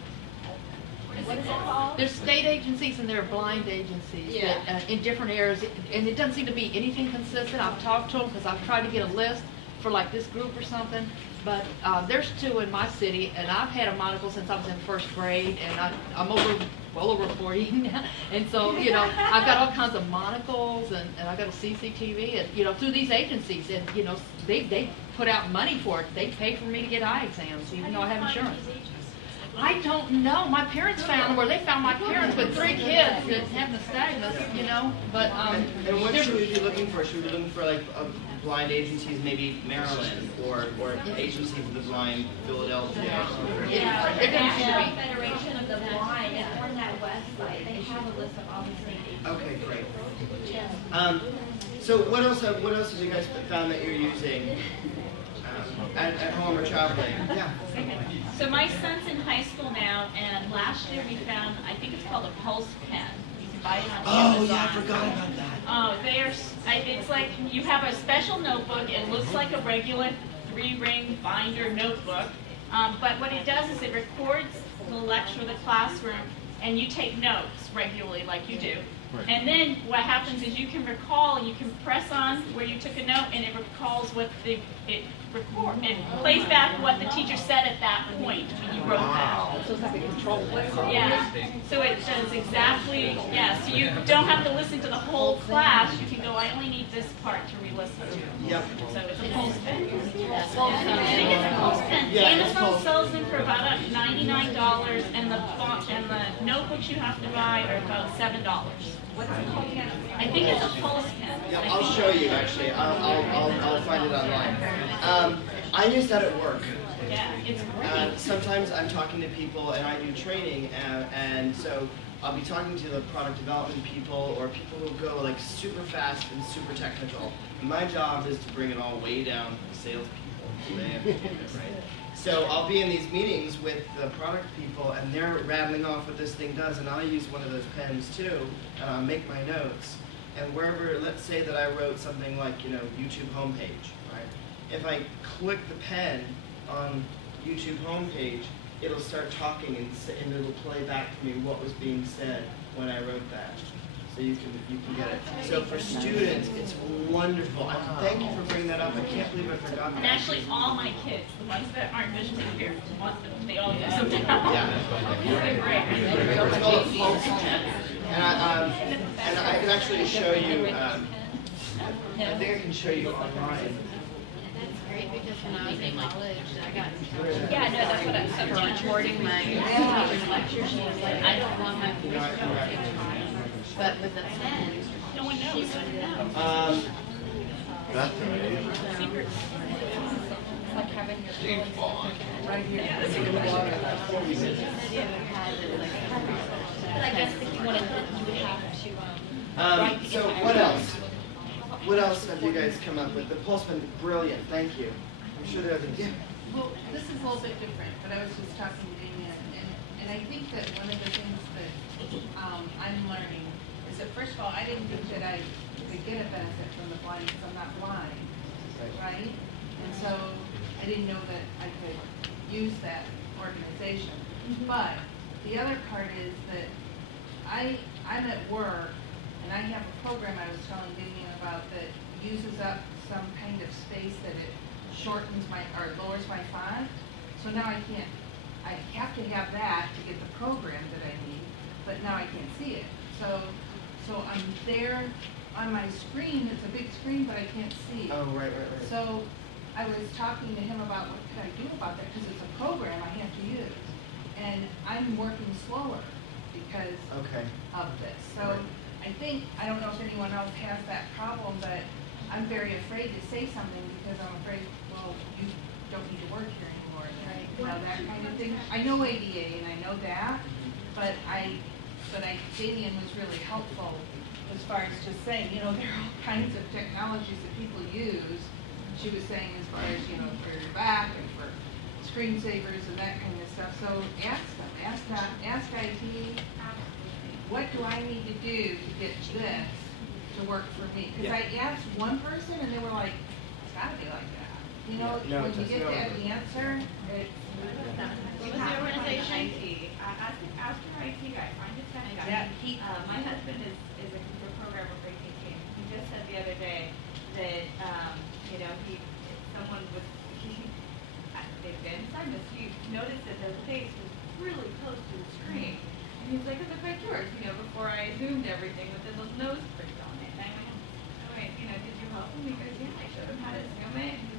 What is it called? There's state agencies and there are blind agencies Yeah. that, in different areas, and it doesn't seem to be anything consistent. I've talked to them because I've tried to get a list for like this group or something, but there's two in my city, and I've had a monocle since I was in first grade, and I'm well over 40 now, and so, you know, I've got all kinds of monocles, and I've got a CCTV, and, you know, through these agencies, and, you know, they put out money for it. They pay for me to get eye exams, even though I have insurance. I don't know. My parents found where they found my parents with 3 kids that have nystagmus, you know, but And what should we be looking for? Should we be looking for like blind agencies, maybe Maryland, or agencies of the blind, Philadelphia? Yeah, it doesn't seem to be. Federation of the Blind, and on that website, they have a list of all the state agencies. Okay, great. So what else have you guys found that you're using at home or traveling? Yeah. So my son's in high school now, and last year we found, I think it's called a pulse pen. buy it on Oh, Amazon. yeah, I forgot about that. Oh, it's like you have a special notebook. It looks like a regular 3-ring binder notebook. But what it does is it records the lecture, the classroom, and you take notes regularly like you do. Right. And then what happens is you can recall, you can press on where you took a note and it recalls what it plays back what the teacher said at that point when you wrote that. So it's like a control lesson. Yeah, so it does exactly, yeah, so you don't have to listen to the whole class, you can go, I only need this part to re-listen to. Yep. So it's a pulse pen. I think it's a pulse pen. Yeah, it's Amazon pulse. sells them for about $99 and the notebooks you have to buy are about $7. What's the whole can of? I think it's a pulse pen. Yeah, I'll show you actually. I'll find it online. I use that at work. Yeah, it's great. Sometimes I'm talking to people and I do training, and so I'll be talking to the product development people or people who go like super fast and super technical. My job is to bring it all way down to the salespeople, so they have to do it, right? So I'll be in these meetings with the product people, and they're rattling off what this thing does, and I'll use one of those pens too, and I'll make my notes. And wherever, let's say that I wrote something like, YouTube homepage, right? If I click the pen on YouTube homepage, it'll start talking and it'll play back to me what was being said when I wrote that. So you can get it. So for students, it's wonderful. Thank you for bringing that up. I can't believe I forgot that. And actually, all my kids, the ones that aren't visually impaired, they all use them now. Yeah. They're great. It's called a pulse pen. And I can actually show you, I think I can show you online. That's great because when I was in college, I got Yeah, no, that's what I'm for recording my teacher's lecture. She was like, I don't want my voice recorded. But with a pen, no one knows. she would know. That's amazing. Secret. Like having your James Bond. right here. Yeah, that's a good one. But I guess if you wanted to, you would have to, write the So entire what thing. else? What else have you guys come up with? The pulse pen, brilliant. Thank you. I'm sure there are others. Yeah. Well, this is a little bit different, but I was just talking to Damien, and I think that one of the things that I'm learning is that, first of all, I didn't think that I could get a benefit from the blind because I'm not blind, right? And so I didn't know that I could use that organization. But the other part is that I'm at work, and I have a program I was telling Damien about that uses up some kind of space that it shortens or lowers my font. So now I have to have that to get the program that I need, but now I can't see it. So I'm there on my screen, it's a big screen, but I can't see. Oh, right. So I was talking to him about what could I do about that, because it's a program I have to use. And I'm working slower because of this. So I don't know if anyone else has that problem, but I'm very afraid to say something because I'm afraid, well, you don't need to work here anymore, right? That kind of thing. I know ADA and I know that, but Damien was really helpful as far as just saying, there are all kinds of technologies that people use. She was saying as far as, for your back and for screensavers and that kind of stuff. So ask IT, what do I need to do to get this to work for me? Because I asked one person and they were like, it's gotta be like that. When you get that answer, it's... What was the organization? IT. Ask your IT guy, find a tech guy. Yeah, My husband is a computer programmer for AT&T. He just said the other day that, they've been inside this, he noticed that their face was really close to the screen. And he was like, it looked like yours, before I zoomed everything with the little nose prick on it. And I went, all right, did you help him? He goes, yeah, I showed him how to zoom it. And,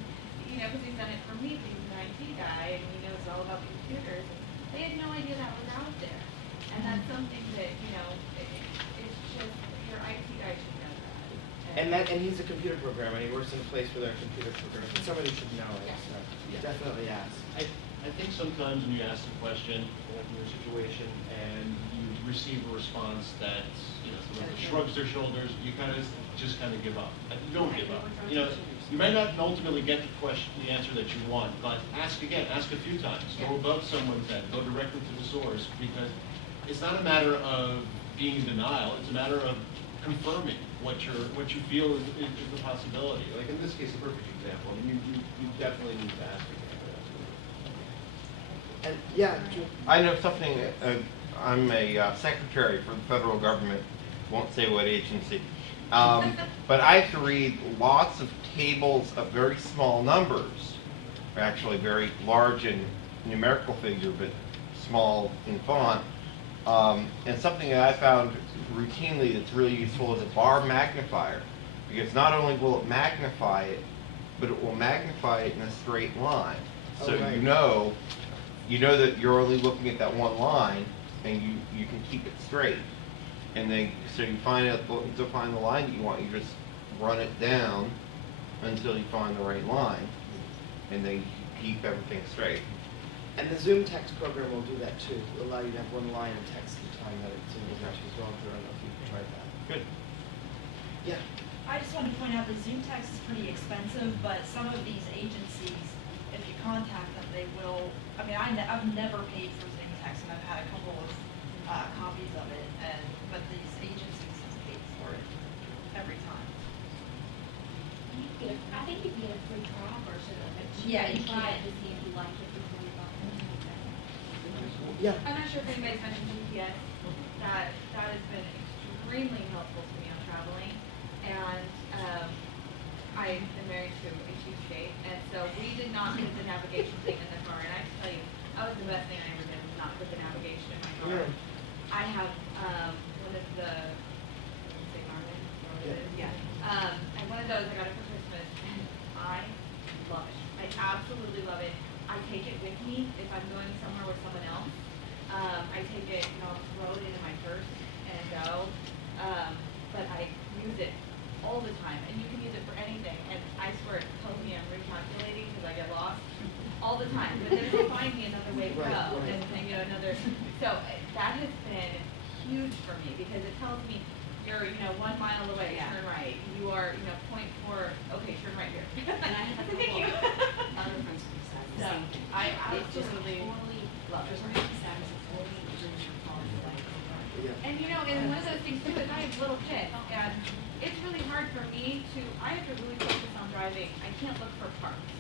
because he's done it for me, he's an IT guy, and he knows all about computers. They had no idea that was out there. And that's something that, it's just, your IT guy should know that. And he's a computer programmer, and he works in a place where there are computer programmers. And somebody should know it, so definitely ask. I think sometimes when you ask a question in your situation and you receive a response that someone shrugs their shoulders, you just give up. You don't give up. You might not ultimately get the answer that you want, but ask again, ask a few times. Go above someone's head, go directly to the source, because it's not a matter of being in denial. It's a matter of confirming what you feel is a possibility. Like in this case, a perfect example. I mean, you definitely need to ask again. And yeah, I know something, I'm a secretary for the federal government, won't say what agency. But I have to read lots of tables of very small numbers, or actually very large in numerical figure, but small in font. And something that I found routinely that's really useful is a bar magnifier, because not only will it magnify it, but it will magnify it in a straight line. So Oh, right. you know that you're only looking at that one line, and you can keep it straight. And then, so you find out, to find the line that you want, you just run it down until you find the right line, and then you keep everything straight. And the Zoomtext program will do that too. It'll allow you to have one line of text at a time that it's in the text as well. I don't know if you've tried that. Good. Yeah. I just want to point out that Zoomtext is pretty expensive, but some of these agencies, if you contact them, they will, I mean, I've never paid for Zoomtext, and I've had a couple of copies of it, but these agencies have paid for it every time. I think you can get a free trial version of it. Yeah, you try can. it to see if you like it before you buy it. Yeah. I'm not sure if anybody's mentioned GPS. That has been extremely helpful to me on traveling. And I am married to a huge state, and so we did not put the navigation thing in the car. And I have to tell you, that was the best thing I ever did, was not put the navigation in my car. Yeah. I have one of the, say Garmin, or what it is, yeah. And one of those I got it for Christmas, and I love it. I absolutely love it. I take it with me if I'm going somewhere with someone else. I take it, throw it into my purse and go. But I use it all the time, and you can use it for anything. And I swear it tells me I'm recalculating because I get lost all the time. But then it'll find me another way to go, Right. and another. So that has been huge for me because it tells me you're 1 mile away, turn right. You are 0.4, okay, turn right here. And I have a Thank couple you. of other friends who decide the So, same thing. I It just absolutely totally, love it. there's no deciding to totally brings your quality of life over. Yeah. And and one of those things too is I have little kids, and it's really hard for me I have to really focus on driving. I can't look for parks.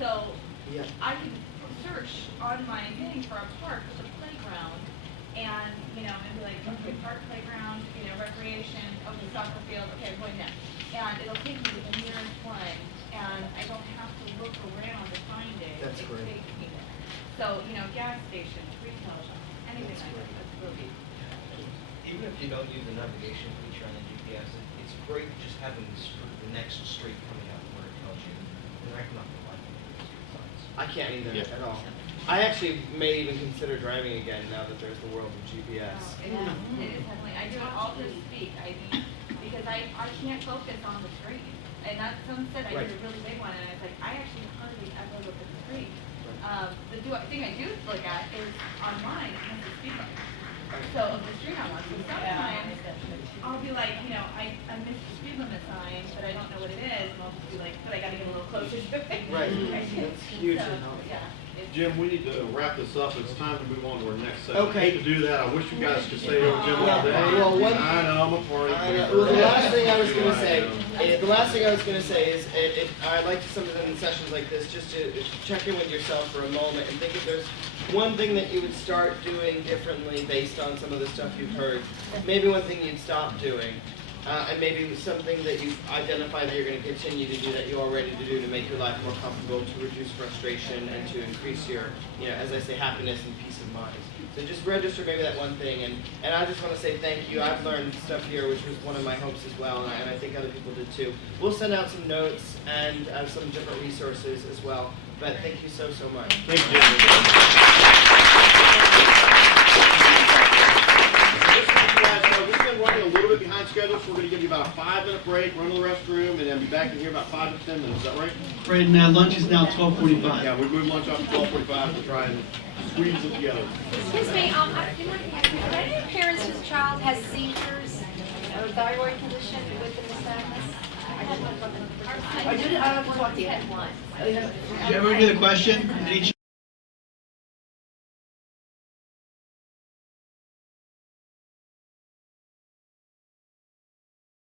So Yeah. I can search on my thing for a park with a playground, and and be like, okay, park, playground, recreation, okay, soccer field, okay, I'm going next. And it'll take me to the nearest one, and I don't have to look around to find it. That's It great. takes me there. So, gas stations, retail shops, anything That's like great. that, that's really. Even if you don't use the navigation feature on the GPS, it's great just having the next street coming out where it tells you. And I cannot like street signs. I can't either Yeah. at all. I actually may even consider driving again now that there's the world of GPS. It is definitely, I do it all to speak, I mean, because I can't focus on the screen. And someone said I did a really big one, and I was like, I actually hardly ever look at the screen. The thing I do look at is online, it has the speed bump. So of the street I'm on, so sometimes I'll be like, I missed the speed limit sign, but I don't know what it is, and I'll just be like, but I gotta get a little closer to it. Right. That's huge. Jim, we need to wrap this up. It's time to move on to our next session. Okay. I hate to do that. I wish you guys could stay over Jim all day. Well, I know, I'm a party. Well, the last thing I was going to say, is I'd like to sometimes in sessions like this just to check in with yourself for a moment and think if there's one thing that you would start doing differently based on some of the stuff you've heard. Maybe one thing you'd stop doing. And maybe something that you've identified that you're going to continue to do that you're all ready to do to make your life more comfortable, to reduce frustration, and to increase your, as I say, happiness and peace of mind. So just register maybe that one thing, and I just want to say thank you. I've learned stuff here, which was one of my hopes as well, and I think other people did too. We'll send out some notes and some different resources as well, but thank you so much. Thank you, Jim. We've been running a little bit behind schedule, so we're going to give you about a 5-minute break, run to the restroom, and then be back in here about 5 to 10 minutes. Is that right? Right now, lunch is now 12:45. Yeah, we moved lunch up to 12:45 to try and squeeze it together. Excuse me, are there any parents whose child has seizures or thyroid condition with the nystagmus? I did, I talked to you. Did you ever get a question? Did each